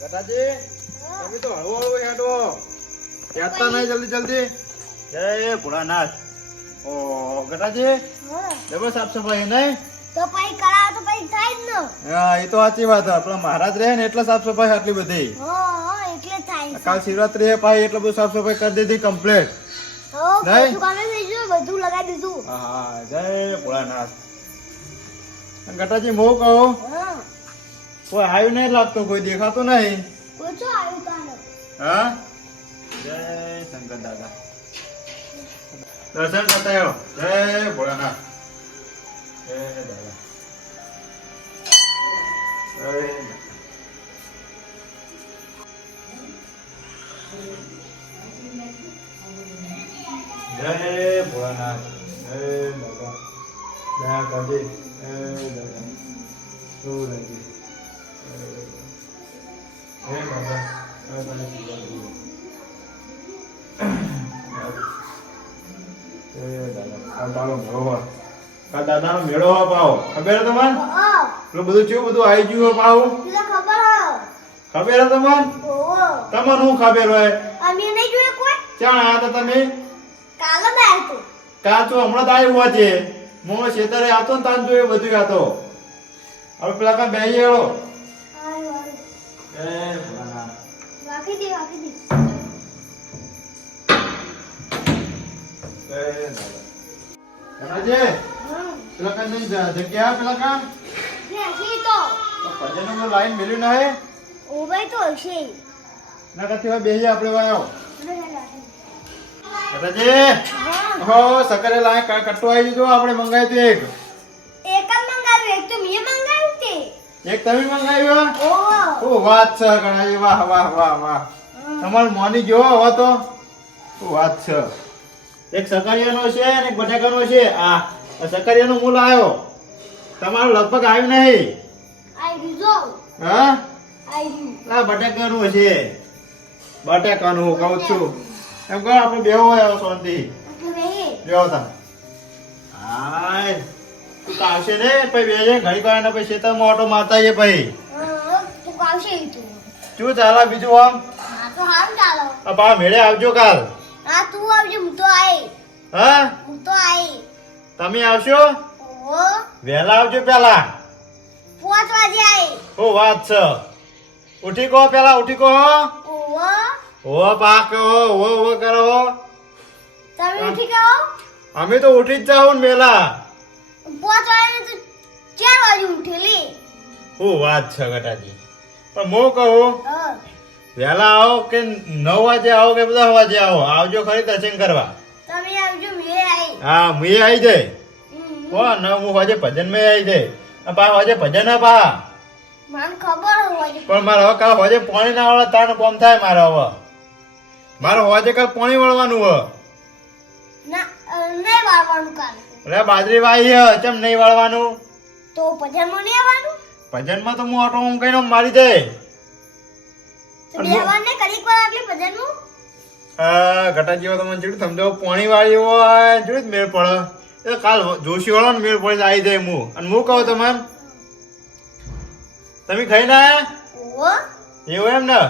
ગટાજી તમે તો હળવો હળવો હેડો કહેતા નહીં જલ્દી જલ્દી જય ભોળાનાથ ઓ ગટાજી જબર સાફ સફાઈ નહીં તો પછી કરાવ તો પછી થાય જ ને. હા એ તો સાચી વાત આપણા મહારાજ રહે ને એટલે સાફ સફાઈ આટલી બધી એટલે થાય છે. કાલ શિવરાત્રી ભાઈ એટલે બધું સાફ સફાઈ કરી દીધી કમ્પ્લીટ નહીં? બધું કામે થઈ ગયું, બધું લગાવી દીધું. હા જય ભોળાનાથ ગટાજી હું કહું હા કોઈ આવ્યું નહીં લાગતું કોઈ દેખાતું નહીં ઓછો આવ્યું કાલે. હા જય શંકર દાદા દર્શન કરતા આવ્યો જય ભોળાનાથ જય દાદા જય ભોળાનાથ જય દાદા જય કાજી જય દાદા શું લાગી જય દાદા દાદાનો મેળો પાવો ખબર તમારે હા બધું ચેવું બધું આવી ગયું પાવું પેલા ખબર ખબર તમારે ઓહો તમને શું ખબર હોય અમે નહીં જોયું કોઈ. ક્યાં આયા હતા તમે કાલે બાર તો કાચો હમણાં તો આવ્યો છે હું ખેતરે આવતો ને તાન જોયું બધું આતો હવે પેલા કાં બેહી ગયો રાખી દે રાખી દે. પેલા કાં જગ્યા પેલા કાં ને હસી તો ભજન લાઈન મેલ્યું ના હે ઓ ભાઈ તો હશે. ના કથી હવે બેહી આપણે વાયો હા હો સકરે લાય કટ્ટો આવી જો આપણે મંગાવ્યું તું એક જ મંગાવ્યું, એક તો મેં મંગાવ્યું તે. એક તમે મંગાવ્યું ઓહો ઓ વાત છે ગણાજી વાહ વાહ વાહ વાહ તમારે મોની જો હવે તો શું વાત છે એક સકરિયાનો છે અને એક બટાકાનો છે આ સકરિયાનો મૂળ આવ્યો તમારું લગભગ આવ્યું નહીં આઈ જો હા આઈ આ બટાકાનું છે બટાકાનું હું કહું છું એમ કહો આપણે બેહો હોય શાંતિ એટલે નહીં બેહો તા હાય તું તો આવશે ને પછી બેજે ઘડી વાર પછી ખેતરમાં ઓટો મારતા છે પછી તું કાવશે તું. શું ચાલે બીજું આમ હા તો હાલ ચાલો. આ પા મેળે આવજો કાલ હા તું આવજે, હું તો આઈ હા હું તો આઈ. તમે આવશો ઓહો વહેલા આવજો પેલા 5 વાગે આઈ. ઓ વાત છે ઉઠી કહો પેલા ઉઠી કહો ઓહો ઓ પા કહો ઓ કરો તમે ઉઠી ગયો? અમે તો ઉઠી જ જાવ ને મેલા 5 વાગે તો 4 વાગે ઉઠેલી. ઓ વાત છે ગટાજી પણ હું કહું હા વહેલા આવો કે 9 વાગે આવો કે 10 વાગે આવો આવજો ખરી દર્શન કરવા તમે આવજો, મેં આઈ. હા હું આવી જાય હમ. હો ન હું વાજે ભજન માં આવી જાય પા વાજે ભજન હા પા મને ખબર હોય છે. પણ મારે હવે કાલ વાજે પાણી ના વળે તાર કોમ થાય મારે હવે મારે વાજે કાલ પાણી વળવાનું હે ના નહીં વાળવાનું કાલે. એટલે બાજરી વાઈ હે ચમ નહીં વળવાનું તો ભજનમાં નહીં આવવાનું? ભજનમાં તો હું ઓટો હું કઈ મારી જાય તો બેહવાનું નહીં, ઘડીક વાર આટલી ભજનમાં? ગટાજી તો મને જેટલું સમજાવ પાણી વાળી હોય જોયું જ મેળ પડે એ કાલ જોશી વાળો ને મેળ પડે આવી જાય હું અને હું કહું તમને તમે ખાઈ ના ઓહો એવું એમ ને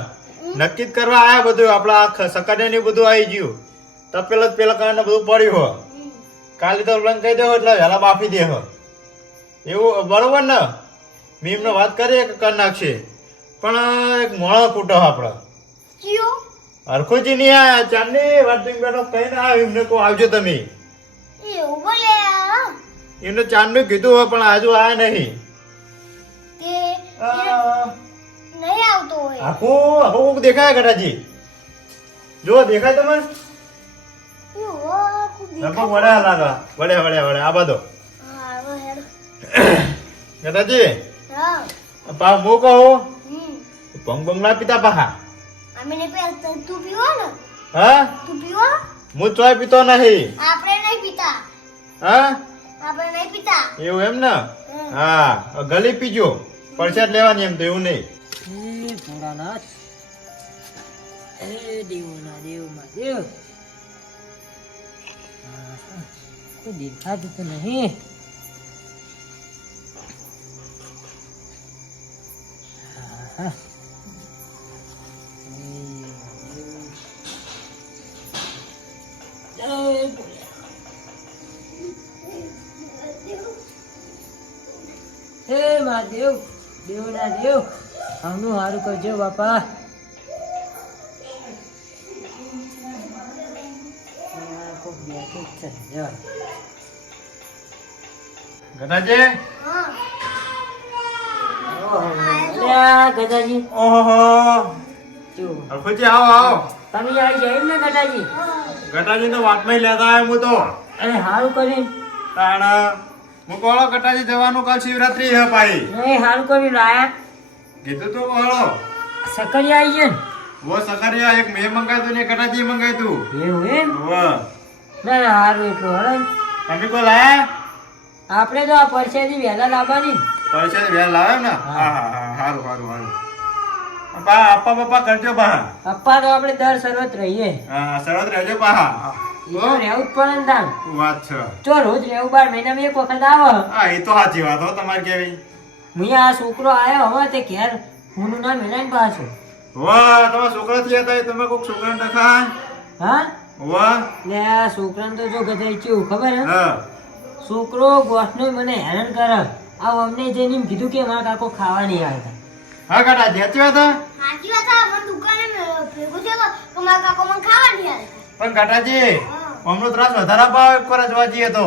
નક્કી જ કરવા આયા બધું આપડા સકડે ને બધું આવી ગયું તપેલ જ પેલા કારણે બધું પડ્યું હો કાલે તો લંગ કહી દેવો એટલે વહેલા બાફી દે હો એવું બરોબર ને મેં એમને વાત કરી કે કરી નાખશે પણ એક મોણો કૂટો આપડે કયો? હરખુજી ની આ ચાંદની વાત બેઠો કઈ ના આવ્યું એમને કહો આવજો તમે એવું બોલે એમને ચાંદનું કીધું હોય પણ આજુ આયા નહીં તે નહીં આવતો હોય. આખું આખું દેખાય ગટાજી જો દેખાય તમે ઓહો, ખૂબ લગભગ વડ્યા લાગે વડ્યા આ બધો હા, હવે હેડ. ગટાજી હા. પા હું કહું હમ. ભંગ ભંગ ના પીતા પાહા અમે નહીં પીતા. તું પીવો ને? હા તું પીવો? હું ચોય પીતો નહીં આપણે નહીં પીતા. હા આપણે નહીં પીતા. એવું એમ ને હા ગલી પીજો પરસાદ લેવાની એમ તો એવું નહીં ભોળાનાથ દેવના દેવમાં દેવ કોઈ દેખાતું તો નહીં. માં દેવ દેવના દેવ આમનું સારું કરજો બાપા. આ કોક બેઠું જ છે. લ્યો. ગટાજી હા ઓહો. અલ્યા ગજાજી ઓહો જો અલ્ફુજી આવો આવો. તમે આવી જાય ને ગજાજી. ગટાજી તો વાતમાં લેતા આવ્યો હું તો અરે સારું કર્યું તાણ હું કોળો ગટાજી જવાનું કાલ શિવરાત્રી હે ભાઈ નહીં સારું કર્યું લાયા. કીધું તું કોળો સકરી આવી છે વો સકરિયા એક મેં મંગાવ્યું ને ગટાજી મંગાવ્યું ને એવું એમ. વો ના ના સારું એટલું હરે તમે કોઈ લાયા આપણે તો આ પરસેથી વહેલા લાવવાની ને. પૈસા વેલ લાવ્યો ને હા હા હા સારું સારું સારું બા આપા પપ્પા કરજો બા અપ્પા તો આપણે દર સર્વત રહીએ. હા સરસ રહેજો બા ઈ તો રહેવું જ પડે ને તાણ. વાત છે જો રોજ રહેવું 12 મહિનામાં એક વખત આવે. હા એ તો સાચી વાત હો તમારી કેવી હું આ છોકરો આવ્યો હવે તે ઘેર હુંનું નામ મેલાઈને પાછું. વાહ તમારા છોકરા થયા હતા તમે કોઈક છોકરાને દેખાય હા વાહ ને આ છોકરાને તો જો ગધાઈ કેવું ખબર હે હા છોકરો ગોઠનો મને હેરાન કરે. આ અમને જઈને એમ કીધું કે મારા કાકો ખાવા નહીં આવતા. હા કાકા જેચ્યો હતા સાચી વાત આ મને દુકાને ભેગો થયો તો મારા કાકો મને ખાવા નહીં આવે. પણ કાકાજી અમનો ત્રાસ વધારે ભાવ પર જવા જઈએ તો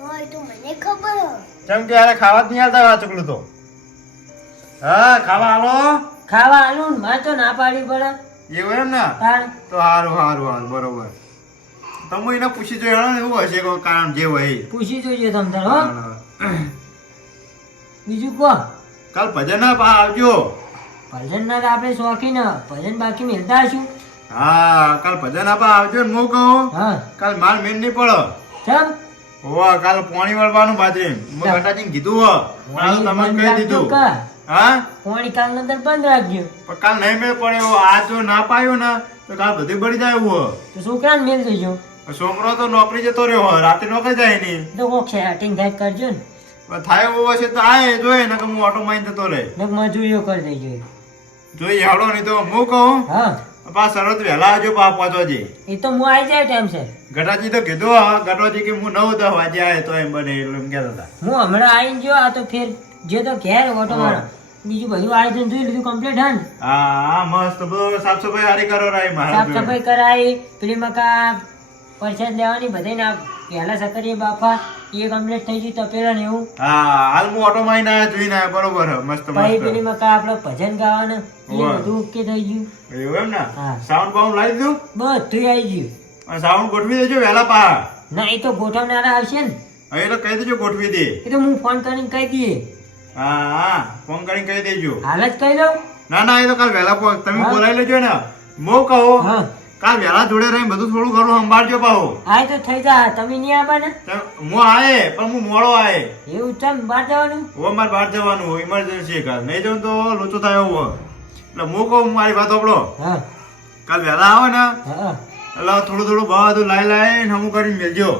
હા એ તો મને ખબર હે. કેમ કે યાર ખાવા જ નહીં આવતા આ ચકલું તો હા ખાવા આલો ખાવા આલું ને મારે તો ના પાડવી પડે. એવું એમ ને તાણ તો સારું સારું સારું બરોબર તમે એને પૂછી જોઈ ને એવું હશે કોઈ કારણ જે હોય એ. પૂછી જોઈજો તમ તાર હો. બીજું કહો. કાલ ભજન ના પા આવજો ભજન ના તો આપણે શોખીન હે. ભજન બાકી મેલતા હશું. હા કાલ ભજન આપા આવજો ને હું કહું હા કાલ માલ મેન નહીં પડો ચમ હોવા કાલ પાણી વળવાનું બાજરી મેં ઘટાજીને કીધું હો કાલ તમને કહી દીધું હા પાણી કાલ અંદર બંધ રાખજો. પણ કાલ નહીં મેળ પડ્યો આ જો ના પાયો ને તો કાલ બધી બળી જાય એવું હો. તો છોકરાને મેલ દેજો. છોકરો તો નોકરી જતો રહ્યો હો રાતે નોકરી જાય નહીં તો કોક સેટિંગ થાય કરજો ને. પણ થાય એવું હશે તો આય જોઈએ ને કે હું ઓટો માઈને જતો રહે ને મજૂરીઓ કરી દેજો. જોઈએ હાલો નહીં તો હું કહું હા પા શરત વહેલા આવજો પા પહોંચોજી એ તો હું આવી જાય ટાઈમ છે. ગટાજી તો કીધું હા ગટોજી કે હું 9-10 વાગે આવે તો એમ બને એટલે એમ કહેતા હતા હું હમણાં આવીને ગયો. આ તો ફેર જે તો ઘેર ઓટો મારો. બીજું બધું આયોજન જોઈ લીધું કમ્પ્લીટ હા ને. હા મસ્ત બધું સાફ સફાઈ હારી કરો રાઈ સાફ મારા સફાઈ કરાવી પેલી મકા પરસાદ લેવાની બધાય ના પહેલા સકરીએ બાફા એ કમ્પ્લીટ થઈ ગયું તપેલા ને એવું. હા હાલ હું ઓટો માઈને આવ્યો જોઈને આવ્યો બરોબર હે, મસ્ત પછી પેલી મસ્ત મકા આપણે ભજન ગાવાના એ વાહ. બધું ઓકે થઈ ગયું. એવું એમ ને હા. સાઉન્ડ બાઉન્ડ લાવી દીધું બધું આવી ગયું. અને સાઉન્ડ ગોઠવી દેજો વહેલા પા ના એ તો ગોઠવનારા આવશે ને. હવે તો કહી દેજો ગોઠવી દે એ તો હું ફોન કરીને કહી દઈએ. હા હા ફોન કરીને કહી દેજો હાલ જ કહી દઉં. ના ના એ તો કાલ વહેલા તમે હા. બોલાવી લેજો ને મો કહો હા કાલ વહેલા જોડે રહીને બધું થોડું ઘણું સંભાળજો પાહો આ તો થઈ જા. તમે નહીં આવવા ને હું આયે પણ હું મોડો આયે એવું ચમ બહાર જવાનું. હવે મારે બહાર જવાનું હોય ઇમરજન્સી કાલ નહીં જાઉં તો લોચો થાય એવું હોય એટલે હું કહું મારી વાત સાંભળો હા કાલ વહેલા આવો ને હા એટલે થોડું થોડું બધું લાઈ લાઈને હમું કરીને મેલજો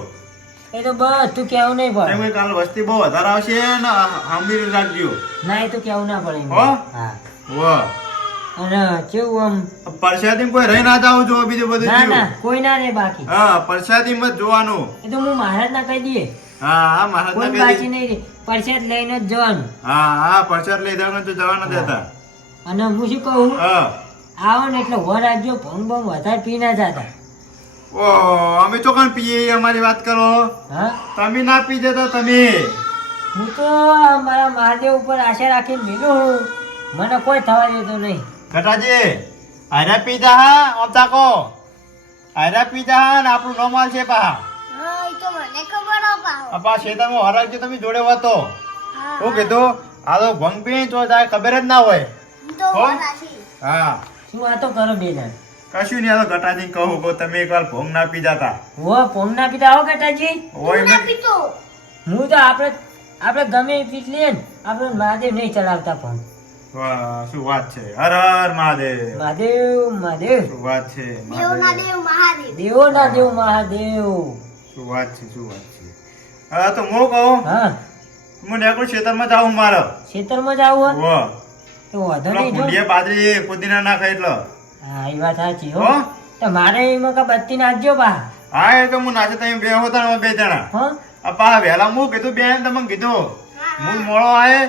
એ તો બધું કેવું નહીં પડે. કેમ કે કાલ વસ્તી બહુ વધારે આવશે ને સાંભળી રાખજો ના એ તો કેવું ના પડે. હો? હા વાહ અને કેવું આમ પરસાદી કોઈ રહી ના જાવ જો બીજું બધું ના ના થયું. કોઈ ના રે બાકી. હા પરસાદી માં જોવાનું એ તો હું મહારાજ ના કહી દઈએ. હા હા મહારાજ કોઈ બાકી નહીં રે. પરસાદ લઈને જ જવાનું. હા હા પરસાદ લઈ જવાનું તો જવા નથી દેતા અને હું શું કહું હા આવો ને એટલે વર રાખજો. ભંગ ભંગ વધારે પી ના જતા. ઓહ અમે તો કાં પીએ અમારી વાત કરો હા તમે ના પી જતા તમે હું તો મારા મહાદેવ ઉપર આશા રાખીને મિલું હું. મને કોઈ થવા દેતો નહીં. ઘટાજી આયરા પી જા હા આમ તાકો આયરા પી જા હા ને આપણું નો માલ છે પા હા એ તો મને ખબર હો પાહો. આપા શેતામાં હરાવજો તમે જોડે હોતો હા શું કીધું આ તો ભંગ પી તો જાય ખબર જ ના હોય ઈ તો હો? વાત સાચી. શું હા વાતો કરો બે જણ. કશું નહીં આ તો ઘટાજી કહું કહો તમે એકવાર ભંગ ના પી જતા હો પોમ ના પીતા આવો કટાજી. ઓય તું ના પીતો. હું તો આપણે ગમે એ પીટ લઈએ ને આપણે મહાદેવ નહીં ચલાવતા પણ. વાહ શું વાત છે હર હર મહાદેવ મહાદેવ મહાદેવ શું વાત છે દેવના મહાદેવ દેવ મહાદેવ. દેવો ના દેવ મહાદેવ. શું વાત છે શું વાત છે હા તો હું કહું હા હું નેકું ખેતરમાં જાઉં મારો ખેતરમાં જ આવું હોય વાહ તો વાંધો પેલા નહીં જો. કુંડીએ બાજરી પુદીના નાખે એટલે હા એ વાત સાચી હો. હો? તો મારે એમાં કા બત્તી નાખજો બા. હા એ તો હું નાચે તમે બે હોતા ને બે જણા હો આ પા વહેલા હું કીધું બેન તમને કીધું હા, હું મોડો આયે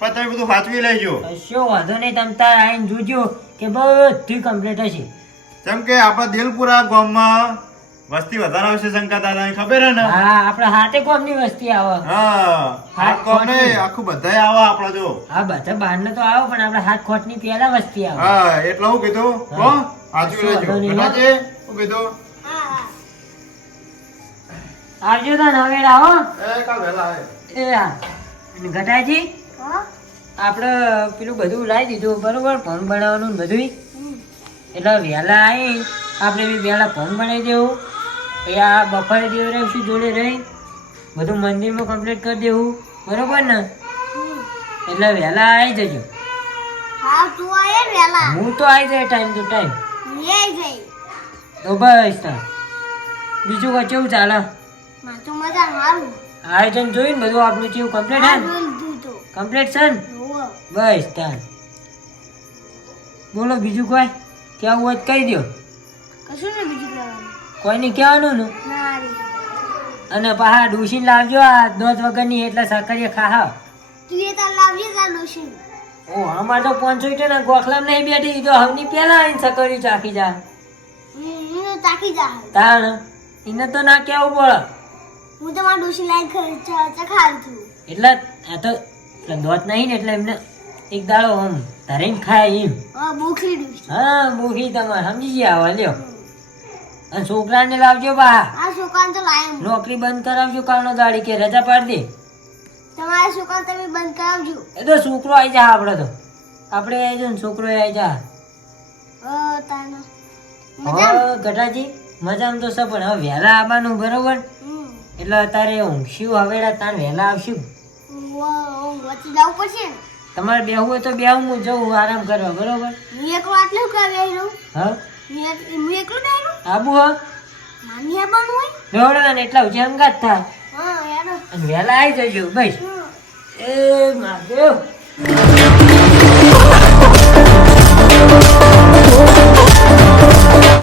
પણ તમે બધું સાચવી લેજો. કશો વાંધો નહીં, તમે તાર આવીને જોજો કે બધું કમ્પ્લીટ હશે. જેમ કે આપણા દિલપુરા ગામમાં વસ્તી વધારે આવશે શંકા દાદાની ખબર હે ને? હા, આપણા હાથે કોમની વસ્તી આવે. હા હાથ કોને આખું બધાય આવે આપણા જો. હા, બધા બહારને તો આવે પણ આપણા હાથ ખોટની પહેલા વસ્તી આવે. હા એટલે હું કીધું હો સાચવી લેજો. વાંધો નહીં. ગટાજી, હું કીધું હા હા આવજો તો હવે આવો. એ કાલ વહેલા આવે. એ હા. અને ઘટાજી, હા આપણે પેલું બધું લાવી દીધું બરોબર, ફોન બનાવવાનું ને બધું. એટલે વહેલા આવી આપણે બી વહેલા ફોન બનાવી દેવું. પછી આ બફારી દેવડાવશું જોડે રહી, બધું મંદિરમાં કમ્પ્લીટ કરી દેવું બરોબર ને. એટલે વહેલા આવી જજો. હા તું આય વેલા હું તો આવી જાય ટાઈમ ટુ ટાઈમ. લે જઈ તો બસ તાર બીજું કોઈ કેવું ચાલે? માં તો મજા મારું આયોજન જોઈને બધું આપણું કેવું કમ્પ્લીટ હે ને? જોઈ તો કમ્પ્લીટ છે ને? હોવ બસ તાર બોલો બીજું કોઈ કેવું હોય તો કહી દો. કશું ને બીજું કરવાનું કોઈને કહેવાનું ને. ના રે અને પાછા ડૂસીને લાવજો આ દોધ વગરની એટલે સાકરીએ ખાહા. તું એ તાર લાવજે તાર ડોશી ઓ અમાર તો 500 ના ગોખલામ નહીં બેઠી તો હવની પેલા આઈને સકરી ચાખી જા. હું તાકી જા તાણ એને તો ના કેવું પડે. હું તો મારા ડોશી લાઈન ચખાડ છું એટલે આ તો એટલે દોત નહીં ને એટલે એમને એક દાડો આમ ધરીને ખાય એમ. ભૂખી ડોશી હા બુખી તમારે સમજી ગયા હવે લ્યો. અને છોકરાને લાવજો બા. આ છોકરાને તો લાયમ નોકરી બંધ કરાવજો કાલનો દાડી કે રજા પાડી દે. તમારા છોકરાને તમે બંધ કરાવજો એ તો છોકરો આવી જા આપણે તો. આપણે આવી જાય ને છોકરો આવી જા. તાનો હવે ગટાજી મજામાં તો છે પણ હવે વહેલા આવવાનું બરોબર. એટલે અત્યારે ઊંઘશું હવેડા તાર વહેલા આવશું. વચ્ચે જવું પડશે ને તમારે બેહવું હોય તો બેહું, હું જવું આરામ કરવા બરોબર. હું એકલો આટલું કરવા રહ્યું હા હું એકલું રહ્યું આબુ હા માની આવવાનું હોય દોડવા ને એટલા ઉજે અંગાત થાય હા યાર અને વહેલા આવી જજો બસ. હમ. એ મહાદેવ.